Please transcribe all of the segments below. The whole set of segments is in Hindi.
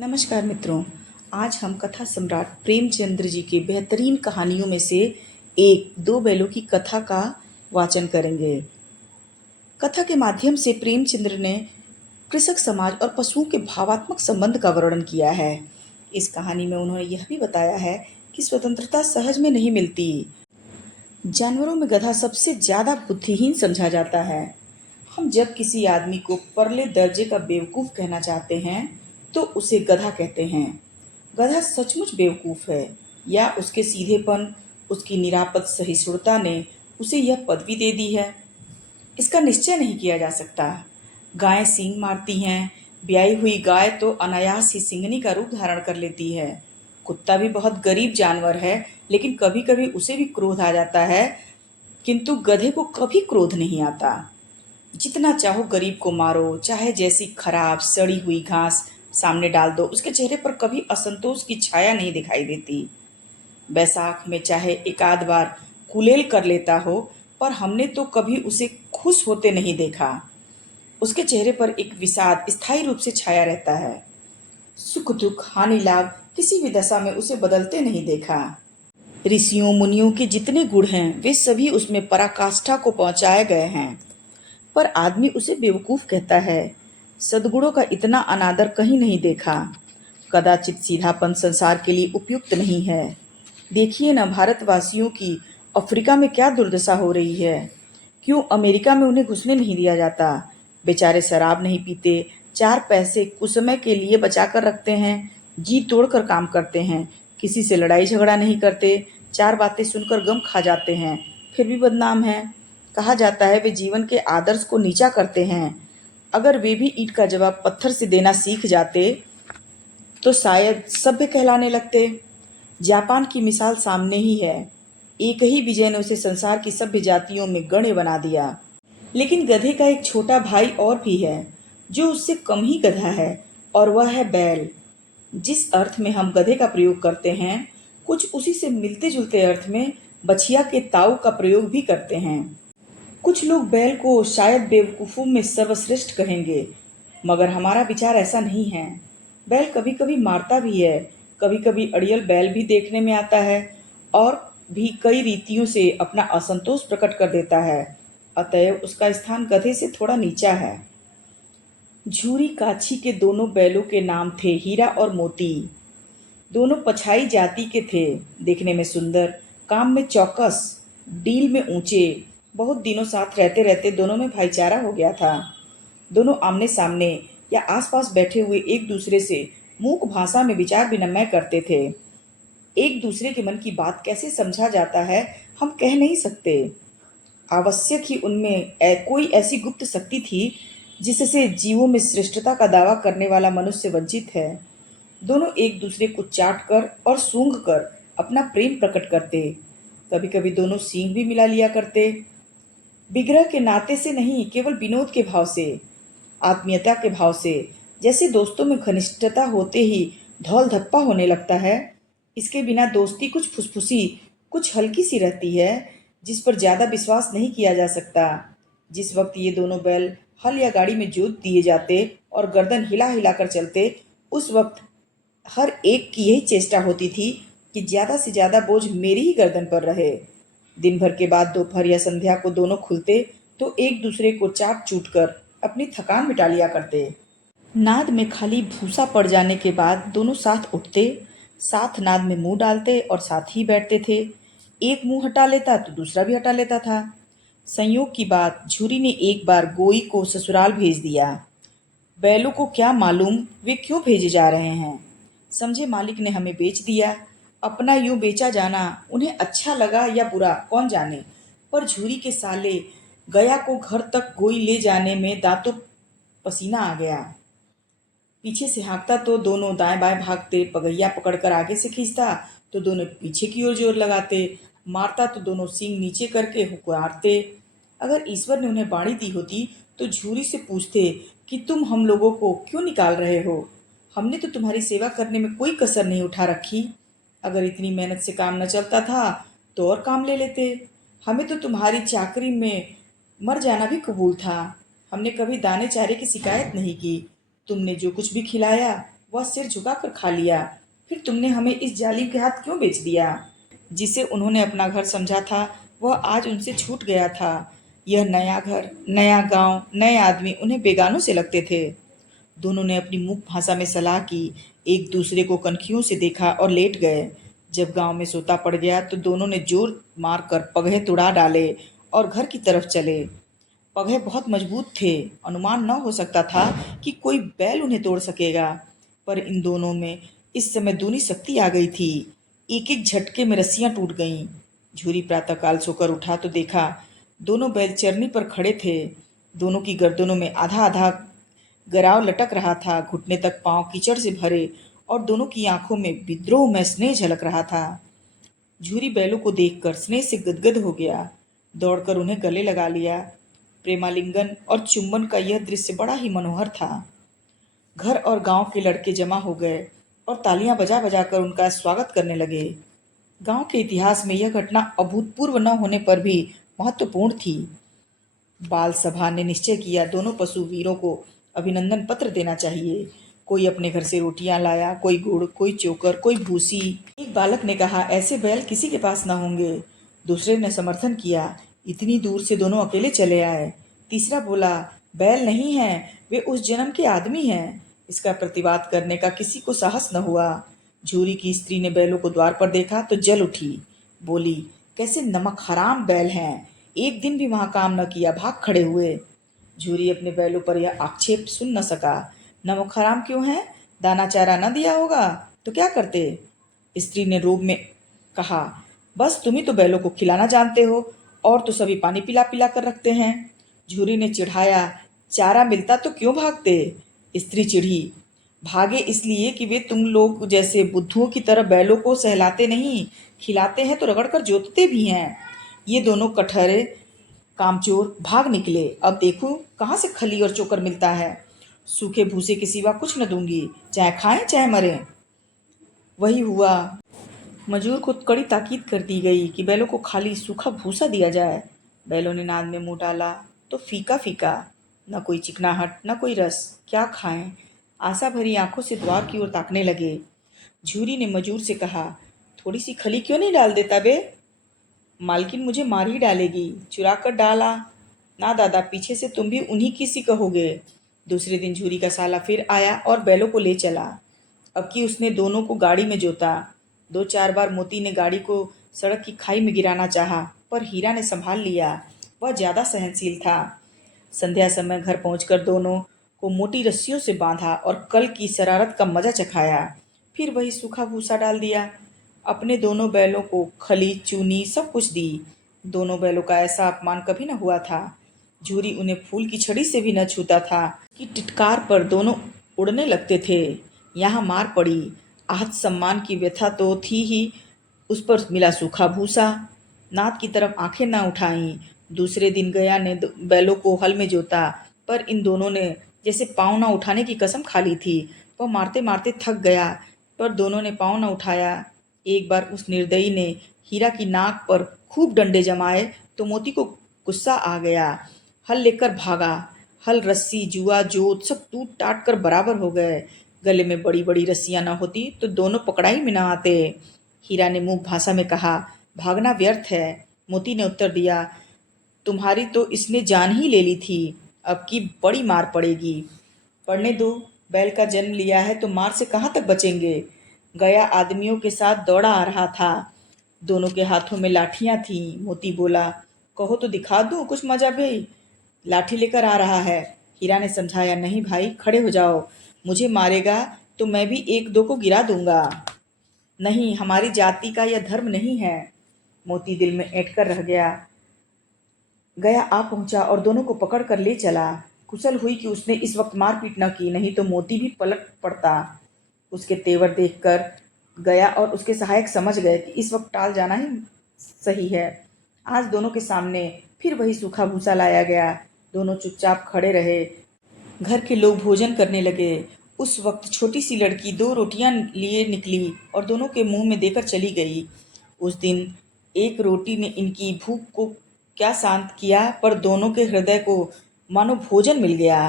नमस्कार मित्रों। आज हम कथा सम्राट प्रेमचंद्र जी की बेहतरीन कहानियों में से एक दो बैलों की कथा का वाचन करेंगे। कथा के माध्यम से प्रेमचंद्र ने कृषक समाज और पशुओं के भावात्मक संबंध का वर्णन किया है। इस कहानी में उन्होंने यह भी बताया है कि स्वतंत्रता सहज में नहीं मिलती। जानवरों में गधा सबसे ज्यादा बुद्धिहीन समझा जाता है। हम जब किसी आदमी को परले दर्जे का बेवकूफ कहना चाहते हैं तो उसे गधा कहते हैं। गधा सचमुच बेवकूफ है या उसके सीधेपन, उसकी निरापद सहिष्णुता ने उसे यह पदवी दे दी है, इसका निश्चय नहीं किया जा सकता। गायें सींग मारती हैं, ब्याई हुई गाय तो अनायास ही सिंहनी का रूप धारण कर लेती है। कुत्ता भी बहुत गरीब जानवर है, लेकिन कभी कभी उसे भी क्रोध आ जाता है, किंतु गधे को कभी क्रोध नहीं आता। जितना चाहो गरीब को मारो, चाहे जैसी खराब सड़ी हुई घास सामने डाल दो, उसके चेहरे पर कभी असंतोष की छाया नहीं दिखाई देती। बैसाख में चाहे एकाध बार कुलेल कर लेता हो, पर हमने तो कभी उसे खुश होते नहीं देखा। उसके चेहरे पर एक विषाद स्थायी रूप से छाया रहता है। सुख दुख हानि लाभ किसी भी दशा में उसे बदलते नहीं देखा। ऋषियों मुनियों के जितने गुण हैं वे सभी उसमें पराकाष्ठा को पहुंचाए गए हैं, पर आदमी उसे बेवकूफ कहता है। सद्गुणों का इतना अनादर कहीं नहीं देखा। कदाचित सीधापन संसार के लिए उपयुक्त नहीं है। देखिए न भारतवासियों की अफ्रीका में क्या दुर्दशा हो रही है। क्यों अमेरिका में उन्हें घुसने नहीं दिया जाता। बेचारे शराब नहीं पीते, चार पैसे कुछ समय के लिए बचा कर रखते हैं, जी तोड़कर काम करते हैं, किसी से लड़ाई झगड़ा नहीं करते, चार बातें सुनकर गम खा जाते हैं, फिर भी बदनाम है। कहा जाता है वे जीवन के आदर्श को नीचा करते हैं। अगर वे भी ईंट का जवाब पत्थर से देना सीख जाते तो शायद सभ्य कहलाने लगते। जापान की मिसाल सामने ही है। एक ही विजय ने उसे संसार की सभ्य जातियों में गण्य बना दिया। लेकिन गधे का एक छोटा भाई और भी है जो उससे कम ही गधा है, और वह है बैल। जिस अर्थ में हम गधे का प्रयोग करते हैं, कुछ उसी से मिलते जुलते अर्थ में बछिया के ताऊ का प्रयोग भी करते हैं। कुछ लोग बैल को शायद बेवकूफों में सर्वश्रेष्ठ कहेंगे, मगर हमारा विचार ऐसा नहीं है। बैल कभी कभी मारता भी है, कभी कभी अड़ियल बैल भी देखने में आता है, और भी कई रीतियों से अपना असंतोष प्रकट कर देता है। अतएव उसका स्थान गधे से थोड़ा नीचा है। झूरी काछी के दोनों बैलों के नाम थे हीरा और मोती। दोनों पछाई जाति के थे, देखने में सुंदर, काम में चौकस, डील में ऊंचे। बहुत दिनों साथ रहते रहते दोनों में भाईचारा हो गया था। दोनों आमने सामने या आसपास बैठे हुए एक दूसरे से मूक भाषा में विचार विनिमय करते थे। एक दूसरे के मन की बात कैसे समझा जाता है हम कह नहीं सकते। आवश्यक ही उनमें कोई ऐसी गुप्त शक्ति थी जिससे जीवों में श्रेष्ठता का दावा करने वाला मनुष्य वंचित है। दोनों एक दूसरे को चाट कर और सूंघ कर अपना प्रेम प्रकट करते। कभी कभी दोनों सींग भी मिला लिया करते। विग्रह के नाते से नहीं, केवल विनोद के भाव से, आत्मीयता के भाव से। जैसे दोस्तों में घनिष्ठता होते ही धौल धप्पा होने लगता है, इसके बिना दोस्ती कुछ फुसफुसी, कुछ हल्की सी रहती है, जिस पर ज्यादा विश्वास नहीं किया जा सकता। जिस वक्त ये दोनों बैल हल या गाड़ी में जोत दिए जाते और गर्दन हिला हिला कर चलते, उस वक्त हर एक की यही चेष्टा होती थी कि ज्यादा से ज्यादा बोझ मेरी ही गर्दन पर रहे। दिन भर के बाद दोपहर या संध्या को दोनों खुलते तो एक दूसरे को चाट चूट कर अपनी थकान मिटा लिया करते। नाद में खाली भूसा पड़ जाने के बाद दोनों साथ उठते, साथ नाद में मुंह डालते और साथ ही बैठते थे। एक मुंह हटा लेता तो दूसरा भी हटा लेता था। संयोग की बात, झूरी ने एक बार गोई को ससुराल भेज दिया। बैलों को क्या मालूम वे क्यों भेजे जा रहे हैं। समझे मालिक ने हमें बेच दिया। अपना यूं बेचा जाना उन्हें अच्छा लगा या बुरा कौन जाने, पर झूरी के साले गया को घर तक गोई ले जाने में दांतों पसीना आ गया। पीछे से हाँकता तो दोनों दाएं बाएं भागते, पगैया पकड़कर आगे से खींचता तो दोनों पीछे की ओर जोर लगाते, मारता तो दोनों सींग नीचे करके हुक्कारते। अगर ईश्वर ने उन्हें बाणी दी होती तो झूरी से पूछते कि तुम हम लोगों को क्यों निकाल रहे हो। हमने तो तुम्हारी सेवा करने में कोई कसर नहीं उठा रखी। अगर इतनी मेहनत से काम न चलता था तो और काम ले लेते। हमें तो तुम्हारी चाकरी में मर जाना भी कबूल था। हमने कभी दाने चारे की शिकायत नहीं की। तुमने जो कुछ भी खिलाया वह सिर झुकाकर खा लिया। फिर तुमने हमें इस जालिम के हाथ क्यों बेच दिया? जिसे उन्होंने अपना घर समझा था वह आज उनसे छूट गया था। यह नया घर, नया गांव, नए आदमी उन्हें बेगानों से लगते थे। दोनों ने अपनी मुख भाषा में सलाह की, एक दूसरे को कनखियों से देखा और लेट गए। जब गांव में सोता पड़ गया तो दोनों ने जोर मारकर पगहे तुड़ा डाले और घर की तरफ चले। पगहे बहुत मजबूत थे, अनुमान न हो सकता था कि कोई बैल उन्हें तोड़ सकेगा। पर इन दोनों में इस समय दूनी शक्ति आ गई थी। एक एक झटके में रस्सियां टूट गईं। झूरी प्रातःकाल सोकर उठा तो देखा दोनों बैल चरनी पर खड़े थे। दोनों की गर्दनों में आधा आधा गराव लटक रहा था, घुटने तक पांव कीचड़ से भरे, और दोनों की आंखों में विद्रोह में स्नेह झलक रहा था। झूरी बैलों को देखकर स्नेह से गदगद हो गया, दौड़कर उन्हें गले लगा लिया। प्रेमालिंगन और चुंबन का यह दृश्य बड़ा ही मनोहर था। घर और गांव के लड़के जमा हो गए और तालियां बजा बजा कर उनका स्वागत करने लगे। गांव के इतिहास में यह घटना अभूतपूर्व न होने पर भी महत्वपूर्ण थी। बाल सभा ने निश्चय किया दोनों पशु वीरों को अभिनंदन पत्र देना चाहिए। कोई अपने घर से रोटियां लाया, कोई गुड़, कोई चोकर, कोई भूसी। एक बालक ने कहा, ऐसे बैल किसी के पास न होंगे। दूसरे ने समर्थन किया, इतनी दूर से दोनों अकेले चले आए। तीसरा बोला, बैल नहीं हैं, वे उस जन्म के आदमी हैं। इसका प्रतिवाद करने का किसी को साहस न हुआ। झूरी की स्त्री ने बैलों को द्वार पर देखा तो जल उठी, बोली, कैसे नमक हराम बैल हैं, एक दिन भी वहां काम न किया, भाग खड़े हुए। झूरी अपने बैलों पर यह आक्षेप सुन न सका। नमक हराम क्यों है? दाना चारा न दिया होगा तो क्या करते? स्त्री ने रोब में कहा, बस तुम ही तो बैलों को खिलाना जानते हो, और तो सभी पानी पिला पिला कर रखते हैं। झूरी ने चिढ़ाया, चारा मिलता तो क्यों भागते? स्त्री चिढ़ी, भागे इसलिए कि वे तुम लोग जैसे बुद्धुओं की तरह बैलों को सहलाते नहीं, खिलाते हैं तो रगड़कर जोतते भी हैं। ये दोनों कठहरे कामचोर भाग निकले। अब देखो कहाँ से खली और चोकर मिलता है। सूखे भूसे के सिवा कुछ न दूंगी, चाहे खाएं चाहे मरें। वही हुआ। मजूर को कड़ी ताकीद कर दी गई कि बैलों को खाली सूखा भूसा दिया जाए। बैलों ने नाद में मुंह डाला तो फीका फीका, न कोई चिकनाहट न कोई रस। क्या खाएं? आशा भरी आंखों से द्वार की ओर ताकने लगे। झूरी ने मजूर से कहा, थोड़ी सी खली क्यों नहीं डाल देता बे? मालकिन मुझे मार ही डालेगी। चुरा कर डाला ना दादा, पीछे से तुम भी उन्हीं की सी कहोगे। दूसरे दिन झूरी का साला फिर आया और बैलों को ले चला। अब कि उसने दोनों को गाड़ी में जोता। 2-4 बार मोती ने गाड़ी को सड़क की खाई में गिराना चाहा, पर हीरा ने संभाल लिया। वह ज्यादा सहनशील था। संध्या समय घर पहुंचकर दोनों को मोटी रस्सियों से बांधा और कल की शरारत का मजा चखाया। फिर वही सूखा भूसा डाल दिया। अपने दोनों बैलों को खली चूनी सब कुछ दी। दोनों बैलों का ऐसा अपमान कभी न हुआ था। झूरी उन्हें फूल की छड़ी से भी न छूता था कि टिटकार पर दोनों उड़ने लगते थे। यहाँ मार पड़ी। आहत सम्मान की व्यथा तो थी ही, उस पर मिला सूखा भूसा। नाद की तरफ आंखें न उठाईं। दूसरे दिन गया ने बैलों को हल में जोता, पर इन दोनों ने जैसे पाँव न उठाने की कसम खा ली थी। वह मारते मारते थक गया, पर दोनों ने पाँव न उठाया। एक बार उस निर्दयी ने हीरा की नाक पर खूब डंडे जमाए तो मोती को गुस्सा आ गया। हल लेकर भागा। हल, रस्सी, जुआ, जोत सब टूट टाट कर बराबर हो गए। गले में बड़ी बड़ी रस्सियां न होती तो दोनों पकड़ाई में न आते। हीरा ने मुंह भाषा में कहा, भागना व्यर्थ है। मोती ने उत्तर दिया, तुम्हारी तो इसने जान ही ले ली थी, अब की बड़ी मार पड़ेगी। पढ़ने दो, बैल का जन्म लिया है तो मार से कहाँ तक बचेंगे। गया आदमियों के साथ दौड़ा आ रहा था। दोनों के हाथों में लाठियां थीं। मोती बोला, कहो तो दिखा दूं कुछ मजा भी। लाठी लेकर आ रहा है। हीरा ने समझाया, नहीं भाई, खड़े हो जाओ, मुझे मारेगा तो मैं भी एक दो को गिरा दूंगा। नहीं, हमारी जाति का यह धर्म नहीं है। मोती दिल में ऐंठ कर रह गया। गया आ पहुंचा और दोनों को पकड़ कर ले चला। कुशल हुई कि उसने इस वक्त मारपीट न की, नहीं तो मोती भी पलट पड़ता। उसके तेवर देखकर गया और उसके सहायक समझ गए कि इस वक्त टाल जाना ही सही है। आज दोनों के सामने फिर वही सूखा भूसा लाया गया। दोनों चुपचाप खड़े रहे। घर के लोग भोजन करने लगे। उस वक्त छोटी सी लड़की 2 रोटियां लिए निकली और दोनों के मुंह में देकर चली गई। उस दिन एक रोटी ने इनकी भूख को क्या शांत किया, पर दोनों के हृदय को मानो भोजन मिल गया।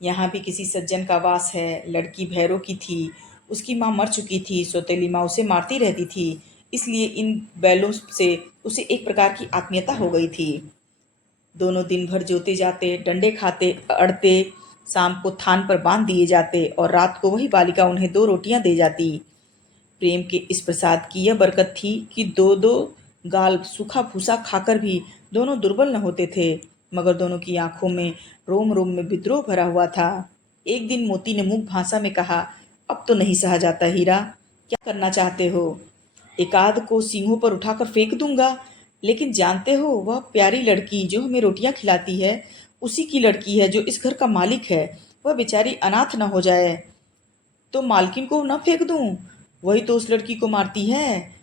यहाँ भी किसी सज्जन का वास है। लड़की भैरों की थी, उसकी माँ मर चुकी थी, सौतेली माँ उसे मारती रहती थी, इसलिए इन बैलों से उसे एक प्रकार की आत्मीयता हो गई थी। दोनों दिन भर जोते जाते, डंडे खाते, अड़ते, शाम को थान पर बांध दिए जाते और रात को वही बालिका उन्हें 2 रोटियां दे जाती। प्रेम के इस प्रसाद की यह बरकत थी कि 2-2 गाल सूखा भूसा खाकर भी दोनों दुर्बल न होते थे, मगर दोनों की आंखों में रोम रोम में विद्रोह भरा हुआ था। एक दिन मोती ने मुंह भाषा में कहा, अब तो नहीं सहा जाता हीरा, क्या करना चाहते हो? एकाध को सींगों पर उठाकर फेंक दूंगा, लेकिन जानते हो वह प्यारी लड़की जो हमें रोटियां खिलाती है उसी की लड़की है जो इस घर का मालिक है। वह बेचारी अनाथ न हो जाए तो मालकिन को न फेंक दूं? वही तो उस लड़की को मारती है।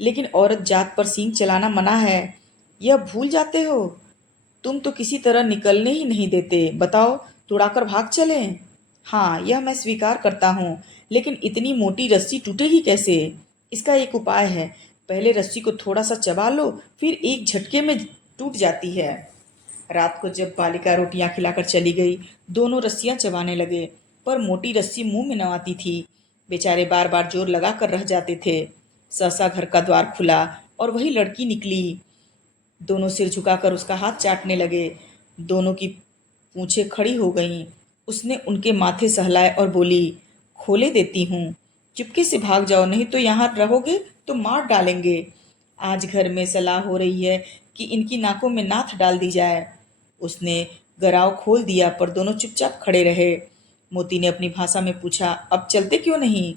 लेकिन औरत जात पर सींग चलाना मना है, यह भूल जाते हो? तुम तो किसी तरह निकलने ही नहीं देते। बताओ, तुड़ाकर भाग चलें? हाँ, यह मैं स्वीकार करता हूँ, लेकिन इतनी मोटी रस्सी टूटेगी कैसे? इसका एक उपाय है। पहले रस्सी को थोड़ा सा चबा लो, फिर एक झटके में टूट जाती है। रात को जब बालिका रोटियां खिलाकर चली गई, दोनों रस्सियां चबाने लगे, पर मोटी रस्सी मुंह में न आती थी। बेचारे बार बार जोर लगाकर रह जाते थे। सहसा घर का द्वार खुला और वही लड़की निकली। दोनों सिर झुकाकर उसका हाथ चाटने लगे। दोनों की पूंछें खड़ी हो गईं। उसने उनके माथे सहलाए और बोली, खोले देती हूँ, चुपके से भाग जाओ, नहीं तो यहाँ रहोगे तो मार डालेंगे। आज घर में सलाह हो रही है कि इनकी नाकों में नाथ डाल दी जाए। उसने गराव खोल दिया, पर दोनों चुपचाप खड़े रहे। मोती ने अपनी भाषा में पूछा, अब चलते क्यों नहीं?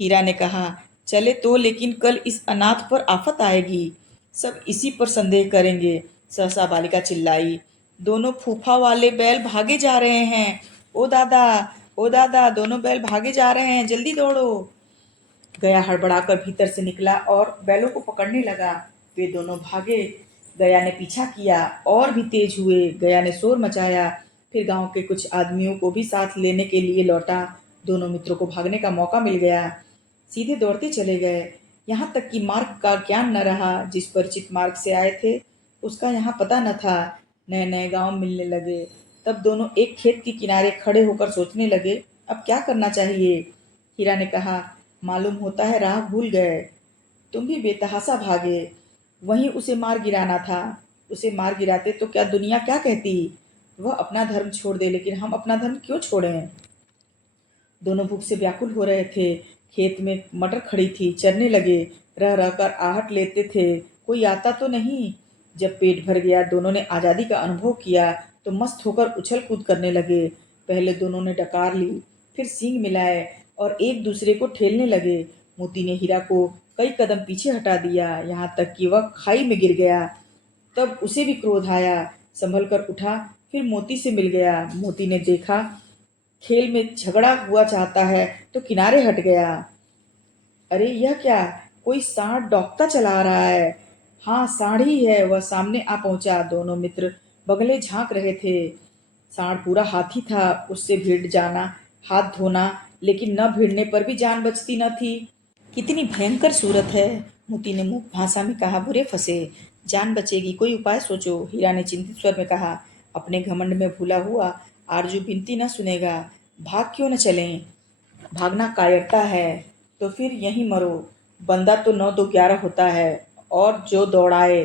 हीरा ने कहा, चले तो, लेकिन कल इस अनाथ पर आफत आएगी, सब इसी पर संदेह करेंगे। सहसा बालिका चिल्लाई, दोनों फूफा वाले बैल भागे जा रहे हैं। ओ दादा, ओ दादा, दोनों बैल भागे जा रहे हैं, जल्दी दौड़ो। गया हड़बड़ाकर भीतर से निकला और बैलों को पकड़ने लगा। वे दोनों भागे। गया ने पीछा किया और भी तेज हुए। गया ने शोर मचाया, फिर गांव के कुछ आदमियों को भी साथ लेने के लिए लौटा। दोनों मित्रों को भागने का मौका मिल गया। सीधे दौड़ते चले गए। यहाँ तक कि मार्ग का ज्ञान न रहा। जिस परिचित मार्ग से आए थे उसका यहाँ पता न था। नए नए गांव मिलने लगे। तब दोनों एक खेत के किनारे खड़े होकर सोचने लगे, अब क्या करना चाहिए। हीरा ने कहा, मालूम होता है राह भूल गए। तुम भी बेतहाशा भागे। वहीं उसे मार गिराना था। उसे मार गिराते तो क्या दुनिया क्या कहती? वह अपना धर्म छोड़ दे, लेकिन हम अपना धर्म क्यों छोड़ें? दोनों भूख से व्याकुल हो रहे थे। खेत में मटर खड़ी थी, चरने लगे। रह रहकर आहट लेते थे, कोई आता तो नहीं। जब पेट भर गया, दोनों ने आजादी का अनुभव किया तो मस्त होकर उछल कूद करने लगे। पहले दोनों ने डकार ली, फिर सींग मिलाए और एक दूसरे को ठेलने लगे। मोती ने हीरा को कई कदम पीछे हटा दिया, यहाँ तक कि वह खाई में गिर गया। तब उसे भी क्रोध आया, संभल कर उठा, फिर मोती से मिल गया। मोती ने देखा खेल में झगड़ा हुआ चाहता है तो किनारे हट गया। अरे यह क्या, कोई सांड डॉक्ता चला रहा है। हाँ, सांड ही है। वह सामने आ पहुंचा। दोनों मित्र बगले झांक रहे थे। सांड पूरा हाथी था। उससे भिड़ जाना, हाथ धोना, लेकिन न भिड़ने पर भी जान बचती न थी। कितनी भयंकर सूरत है, मोती ने मुख भाषा में कहा। बुरे फंसे, जान बचेगी, कोई उपाय सोचो। हीरा ने चिंतित स्वर में कहा, अपने घमंड में भूला हुआ आरजू विनती न सुनेगा। भाग क्यों न चलें? भागना कायरता है तो फिर यहीं मरो। बंदा तो 9 2 11 होता है, और जो दौड़ाए।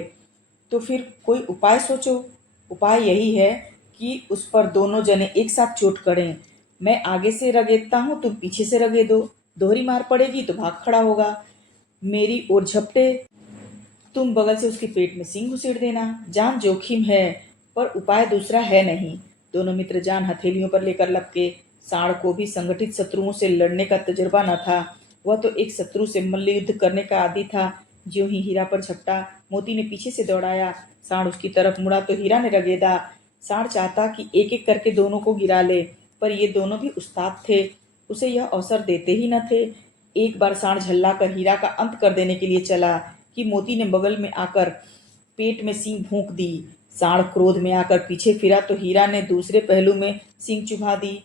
तो फिर कोई उपाय सोचो। उपाय यही है कि उस पर दोनों जने एक साथ चोट करें। मैं आगे से रगेदता हूँ, तुम पीछे से रगेदो। दोहरी मार पड़ेगी तो भाग खड़ा होगा। मेरी ओर झपटे, तुम बगल से उसके पेट में सींग घुसेड़ देना। जान जोखिम है, पर उपाय दूसरा है नहीं। दोनों मित्र जान हथेलियों पर लेकर लपके। सांड को भी संगठित शत्रुओं से लड़ने का तजुर्बा न था। वह तो एक शत्रु से मल्ल युद्ध करने का आदी था। ज्यों ही हीरा पर झपटा, मोती ने पीछे से दौड़ाया। सांड उसकी तरफ मुड़ा तो हीरा ने रगेदा। सांड चाहता कि एक एक करके दोनों को गिरा ले, पर ये दोनों भी उस्ताद थे, उसे यह अवसर देते ही न थे। एक बार सांड झल्ला कर हीरा का अंत कर देने के लिए चला कि मोती ने बगल में आकर पेट में सींग भोंक दी। सांड क्रोध में आकर पीछे फिरा तो हीरा ने दूसरे पहलू में सींग चुभा दी।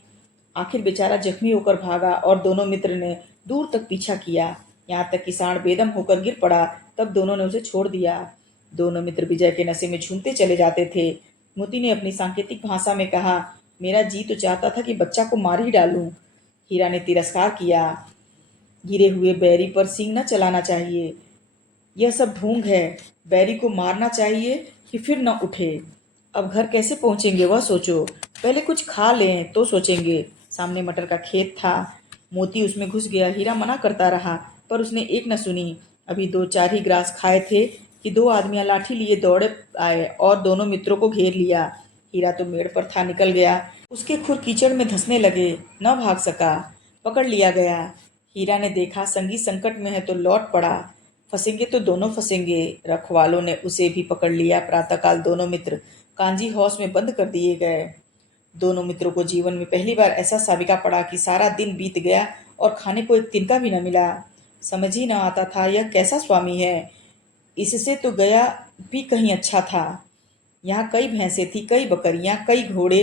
आखिर बेचारा जख्मी होकर भागा और दोनों मित्र ने दूर तक पीछा किया, यहाँ तक कि सांड बेदम होकर गिर पड़ा। तब दोनों ने उसे छोड़ दिया। दोनों मित्र विजय के नशे में झूमते चले जाते थे। मोती ने अपनी सांकेतिक भाषा में कहा, मेरा जी तो चाहता था कि बच्चा को मार ही डालूं। हीरा ने तिरस्कार किया। गिरे हुए बैरी पर सींग न चलाना चाहिए। यह सब ढोंग है। बैरी को मारना चाहिए कि फिर न उठे। अब घर कैसे पहुंचेंगे वह सोचो। पहले कुछ खा लें तो सोचेंगे। सामने मटर का खेत था। मोती उसमें घुस गया। हीरा मना करता रहा पर उसने एक न सुनी। अभी दो चार ही ग्रास खाए थे कि दो आदमियां लाठी लिए दौड़े आए और दोनों मित्रों को घेर लिया। हीरा तो मेड़ पर था, निकल गया। उसके खुर कीचड़ में धंसने लगे। न भाग सका। पकड़ लिया गया। हीरा ने देखा संगी संकट में है तो लौट पड़ा। फंसेंगे तो दोनों फंसेंगे। रखवालों ने उसे भी पकड़ लिया। प्रातःकाल दोनों मित्र कांजी हाउस में बंद कर दिए गए। दोनों मित्रों को जीवन में पहली बार ऐसा साबिका पड़ा कि सारा दिन बीत गया और खाने को एक तिनका भी न मिला। समझ ही न आता था यह कैसा स्वामी है। इससे तो गया भी कहीं अच्छा था। यहाँ कई भैंसें थी, कई बकरियां, कई घोड़े,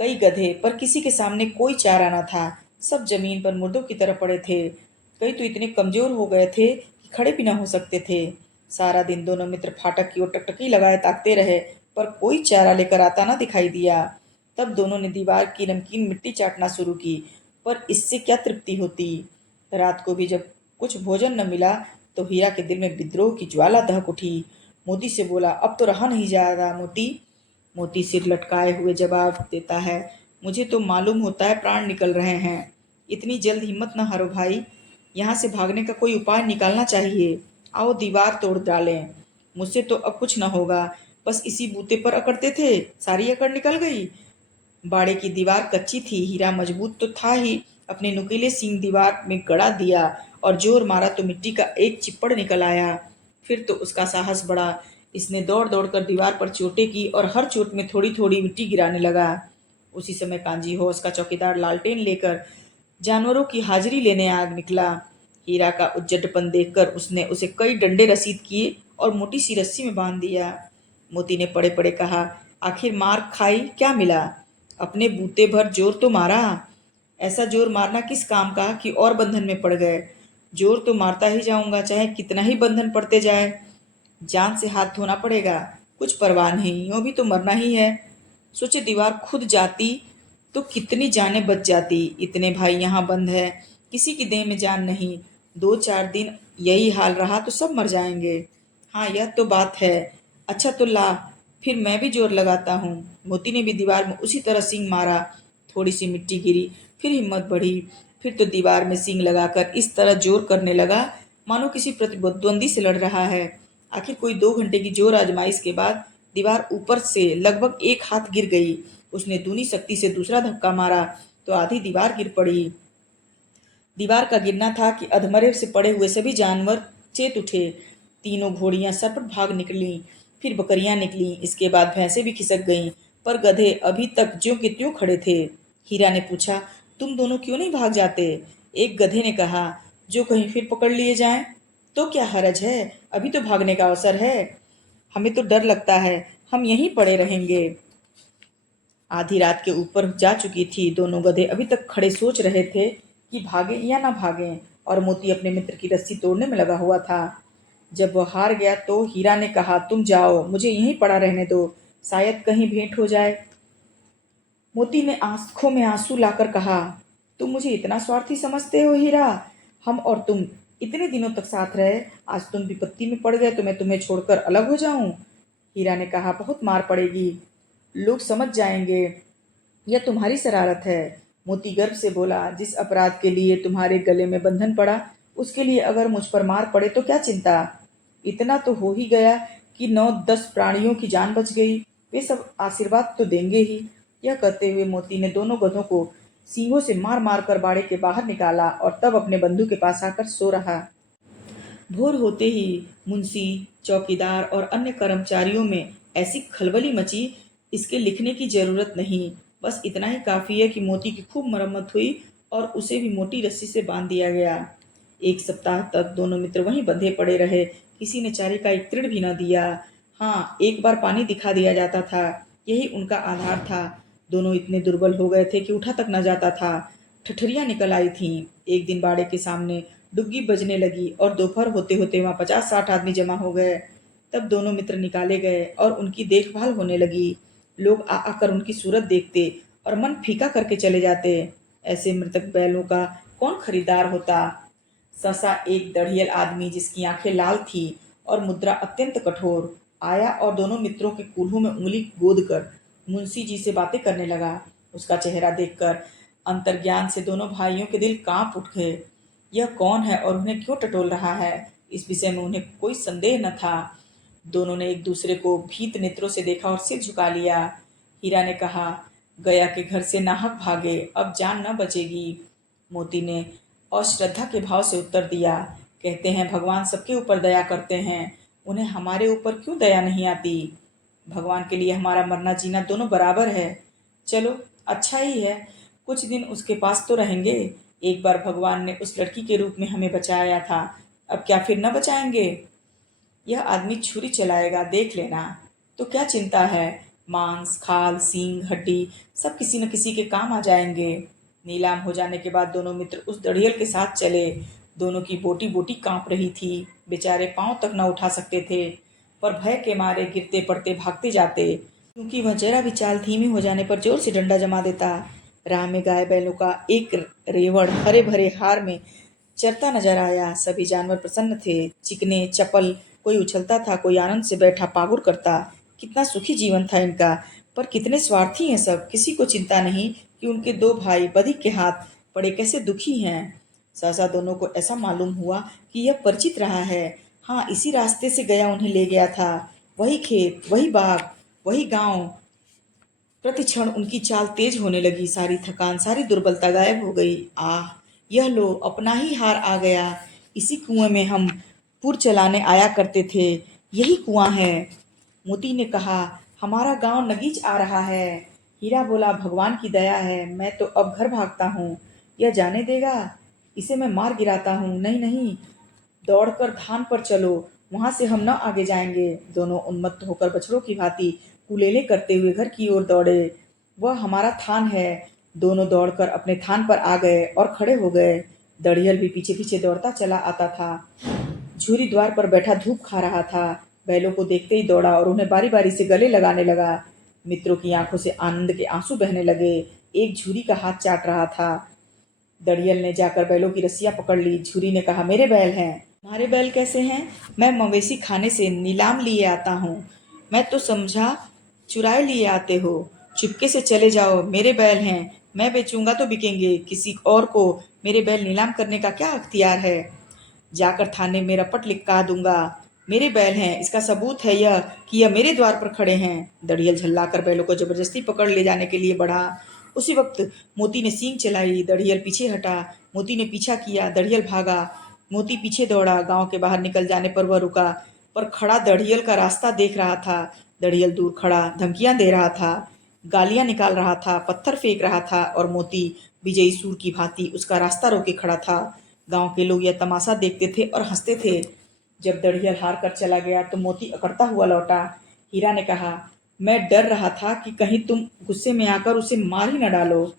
कई गधे, पर किसी के सामने कोई चारा न था। सब जमीन पर मुर्दों की तरह पड़े थे। कई तो इतने कमजोर हो गए थे कि खड़े भी न हो सकते थे। सारा दिन दोनों मित्र फाटक की ओर टकटकी लगाए ताकते रहे, पर कोई चारा लेकर आता न दिखाई दिया। तब दोनों ने दीवार की नमकीन मिट्टी चाटना शुरू की, पर इससे क्या तृप्ति होती। रात को भी जब कुछ भोजन न मिला तो हीरा के दिल में विद्रोह की ज्वाला दहक उठी। मोती से बोला, अब तो रहा नहीं जाएगा मोती। मोती सिर लटकाए हुए जवाब देता है, मुझे तो मालूम होता है प्राण निकल रहे हैं। इतनी जल्द हिम्मत न हारो भाई। यहाँ से भागने का कोई उपाय निकालना चाहिए। आओ दीवार तोड़ डालें। मुझसे तो अब कुछ न होगा। बस इसी बूते पर अकड़ते थे, सारी अकड़ निकल गई। बाड़े की दीवार कच्ची थी। हीरा मजबूत तो था ही। अपने नुकीले सींग दीवार में गड़ा दिया और जोर मारा तो मिट्टी का एक चिप्पड़ निकल आया। फिर तो उसका साहस बढ़ा। इसने दौड़ दौड़ कर दीवार पर चोटें की और हर चोट में थोड़ी थोड़ी मिट्टी गिराने लगा। उसी समय कांजी होश का चौकीदार लालटेन लेकर जानवरों की हाजिरी लेने आ निकला। हीरा का उज्जडपन देखकर उसने उसे कई डंडे रसीद किए और मोटी सी रस्सी में बांध दिया। मोती ने पड़े पड़े कहा, आखिर मार खाई क्या मिला। अपने बूते भर जोर तो मारा। ऐसा जोर मारना किस काम का कि और बंधन में पड़ गए। जोर तो मारता ही जाऊंगा, चाहे कितना ही बंधन पड़ते जाए। जान से हाथ धोना पड़ेगा। कुछ परवाह नहीं, यूं भी तो मरना ही है। सोचे दीवार खुद जाती तो कितनी जानें बच जाती। इतने भाई यहाँ बंद है, किसी की देह में जान नहीं। दो चार दिन यही हाल रहा तो सब मर जाएंगे। हाँ यह तो बात है। अच्छा तो ला, फिर मैं भी जोर लगाता हूँ। मोती ने भी दीवार में उसी तरह सींग मारा। थोड़ी सी मिट्टी गिरी, फिर हिम्मत बढ़ी। फिर तो दीवार में सींग लगाकर इस तरह जोर करने लगा मानो किसी प्रतिद्वंदी से लड़ रहा है। आखिर कोई 2 घंटे की जोर आजमाइश के बाद दीवार ऊपर से लगभग एक हाथ गिर गई। उसने दूनी शक्ति से दूसरा धक्का मारा तो आधी दीवार गिर पड़ी। दीवार का गिरना था कि अधमरे से पड़े हुए सभी जानवर चेत उठे। तीनों घोड़ियां सरपट भाग निकली। फिर बकरियां निकली। इसके बाद भैंसें भी खिसक गईं, पर गधे अभी तक ज्यों के त्यों खड़े थे। हीरा ने पूछा, तुम दोनों क्यों नहीं भाग जाते। एक गधे ने कहा, जो कहीं फिर पकड़ लिए जाएं तो क्या हरज है, अभी तो भागने का अवसर है। हमें तो डर लगता है, हम यहीं पड़े रहेंगे। आधी रात के ऊपर जा चुकी थी। दोनों गधे अभी तक खड़े सोच रहे थे कि भागे या ना भागे, और मोती अपने मित्र की रस्सी तोड़ने में लगा हुआ था। जब वह हार गया तो हीरा ने कहा, तुम जाओ, मुझे यहीं पड़ा रहने दो, शायद कहीं भेंट हो जाए। मोती ने आंखों में आंसू लाकर कहा, तुम मुझे इतना स्वार्थी समझते हो हीरा। हम और तुम इतने दिनों तक साथ रहे, आज तुम विपत्ति में पड़ गए तो मैं तुम्हें छोड़कर अलग हो जाऊं। हीरा ने कहा, बहुत मार पड़ेगी, लोग समझ जाएंगे यह तुम्हारी शरारत है। मोती गर्व से बोला, जिस अपराध के लिए तुम्हारे गले में बंधन पड़ा उसके लिए अगर मुझ पर मार पड़े तो क्या चिंता। इतना तो हो ही गया कि 9-10 प्राणियों की जान बच गई। वे सब आशीर्वाद तो देंगे ही। यह कहते हुए मोती ने दोनों गधों को सींगों से मार मार कर बाड़े के बाहर निकाला और तब अपने बंधु के पास आकर सो रहा। भोर होते ही मुंशी, चौकीदार और अन्य कर्मचारियों में ऐसी खलबली मची, इसके लिखने की जरूरत नहीं। बस इतना ही काफी है कि मोती की खूब मरम्मत हुई और उसे भी मोटी रस्सी से बांध दिया गया। एक सप्ताह तक दोनों मित्र वहीं बंधे पड़े रहे। किसी ने चारे का एक तृण भी न दिया। हाँ, एक बार पानी दिखा दिया जाता था, यही उनका आधार था। दोनों इतने दुर्बल हो गए थे कि उठा तक न जाता था। ठठरियां निकल आई थीं। एक दिन बाड़े के सामने डुग्गी बजने लगी और दोपहर होते होते वहां 50-60 आदमी जमा हो गए। तब दोनों मित्र निकाले गए और उनकी देखभाल होने लगी। लोग आ आकर उनकी सूरत देखते और मन फीका करके चले जाते। ऐसे मृतक बैलों का कौन खरीदार होता। ससा एक दढ़ियल आदमी जिसकी आंखें लाल थी और मुद्रा अत्यंत कठोर आया और दोनों मित्रों के कूल्हों में उंगली गोद कर मुंशी जी से बातें करने लगा। उसका चेहरा देखकर अंतर्ज्ञान से दोनों भाइयों के दिल कांप उठ गए। यह कौन है और उन्हें क्यों टटोल रहा है, इस विषय में उन्हें कोई संदेह न था। दोनों ने एक दूसरे को भीत नेत्रों से देखा और सिर झुका लिया। हीरा ने कहा, गया के घर से नाहक भागे, अब जान न बचेगी। मोती ने अश्रद्धा के भाव से उत्तर दिया, कहते हैं भगवान सबके ऊपर दया करते हैं, उन्हें हमारे ऊपर क्यों दया नहीं आती। भगवान के लिए हमारा मरना जीना दोनों बराबर है। चलो अच्छा ही है, कुछ दिन उसके पास तो रहेंगे। एक बार भगवान ने उस लड़की के रूप में हमें बचाया था, अब क्या फिर न बचाएंगे। यह आदमी छुरी चलाएगा, देख लेना। तो क्या चिंता है, मांस खाल सींग हड्डी सब किसी न किसी के काम आ जाएंगे। नीलाम हो जाने के बाद दोनों मित्र उस दड़ियल के साथ चले। दोनों की बोटी बोटी कांप रही थी, बेचारे पांव तक न उठा सकते थे, पर भय के मारे गिरते पड़ते भागते जाते, क्योंकि वह जरा भी चाल धीमी हो जाने पर जोर से डंडा जमा देता। राह में गाय बैलों का एक रेवड़ हरे भरे हार में चरता नजर आया। सभी जानवर प्रसन्न थे, चिकने चपल, कोई उछलता था, कोई आनंद से बैठा पागुर करता। कितना सुखी जीवन था इनका, पर कितने स्वार्थी हैं सब। किसी को चिंता नहीं कि उनके दो भाई बधिक के हाथ पड़े कैसे दुखी हैं। सहसा दोनों को ऐसा मालूम हुआ कि यह परिचित रहा है। हाँ, इसी रास्ते से गया उन्हें ले गया था। वही खेत, वही बाग, वही गांव। प्रतिक्षण उनकी चाल तेज होने लगी, सारी थकान सारी दुर्बलता गायब हो गई। आह, यह लो अपना ही हार आ गया। इसी कुएं में हम पुर चलाने आया करते थे, यही कुआं है। मोती ने कहा, हमारा गांव नगीच आ रहा है। हीरा बोला, भगवान की दया है, मैं तो अब घर भागता हूँ। यह जाने देगा, इसे मैं मार गिराता हूँ। नहीं नहीं, दौड़कर धान पर चलो, वहां से हम न आगे जाएंगे। दोनों उन्मत्त होकर बछड़ों की भांति कुलेले करते हुए घर की ओर दौड़े। वह हमारा थान है। दोनों दौड़कर अपने थान पर आ गए और खड़े हो गए। दड़ियल भी पीछे पीछे दौड़ता चला आता था। झूरी द्वार पर बैठा धूप खा रहा था। बैलों को देखते ही दौड़ा और उन्हें बारी बारी से गले लगाने लगा। मित्रों की आंखों से आनंद के आंसू बहने लगे। एक झूरी का हाथ चाट रहा था। दड़ियल ने जाकर बैलों की रस्सियां पकड़ ली। झूरी ने कहा, मेरे बैल हैं। तुम्हारे बैल कैसे हैं? मैं मवेशी खाने से नीलाम लिए आता हूँ। मैं तो समझा चुराए लिए आते हो। चुपके से चले जाओ, मेरे बैल हैं, मैं बेचूंगा तो बिकेंगे। किसी और को मेरे बैल नीलाम करने का क्या अख्तियार है? जाकर थाने में रपट लिखवा दूंगा। मेरे बैल हैं, इसका सबूत है यह कि यह मेरे द्वार पर खड़े हैं। दड़ियल झल्लाकर बैलों को जबरदस्ती पकड़ ले जाने के लिए बढ़ा। उसी वक्त मोती ने सींग चलाई। दड़ियल पीछे हटा। मोती ने पीछा किया। दड़ियल भागा। मोती पीछे दौड़ा। गांव के बाहर निकल जाने पर वह रुका, पर खड़ा दड़ियल का रास्ता देख रहा था। दड़ियल दूर खड़ा धमकियां दे रहा था, गालियां निकाल रहा था, पत्थर फेंक रहा था, और मोती विजयी सूर की भांति उसका रास्ता रोके खड़ा था। गांव के लोग यह तमाशा देखते थे और हंसते थे। जब दड़ियल हार कर चला गया तो मोती अकड़ता हुआ लौटा। हीरा ने कहा, मैं डर रहा था कि कहीं तुम गुस्से में आकर उसे मार ही न डालो।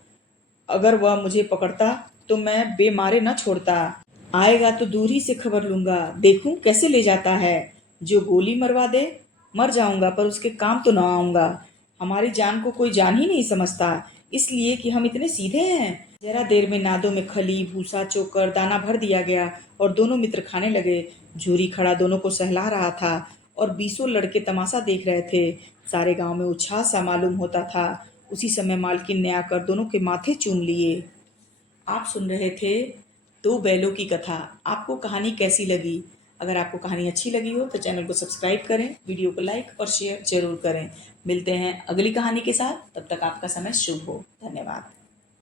अगर वह मुझे पकड़ता तो मैं बेमारे न छोड़ता। आएगा तो दूर ही से खबर लूंगा, देखूं कैसे ले जाता है। जो गोली मरवा दे, मर जाऊंगा, पर उसके काम तो न आऊंगा। हमारी जान को कोई जान ही नहीं समझता, इसलिए कि हम इतने सीधे हैं। जरा देर में नादों में खली भूसा चोकर दाना भर दिया गया और दोनों मित्र खाने लगे। झूरी खड़ा दोनों को सहला रहा था और 20 लड़के तमाशा देख रहे थे। सारे गांव में उत्साह सा मालूम होता था। उसी समय मालकिन ने आकर दोनों के माथे चूम लिए। आप सुन रहे थे दो बैलों की कथा। आपको कहानी कैसी लगी? अगर आपको कहानी अच्छी लगी हो तो चैनल को सब्सक्राइब करें, वीडियो को लाइक और शेयर जरूर करें। मिलते हैं अगली कहानी के साथ, तब तक आपका समय शुभ हो। धन्यवाद।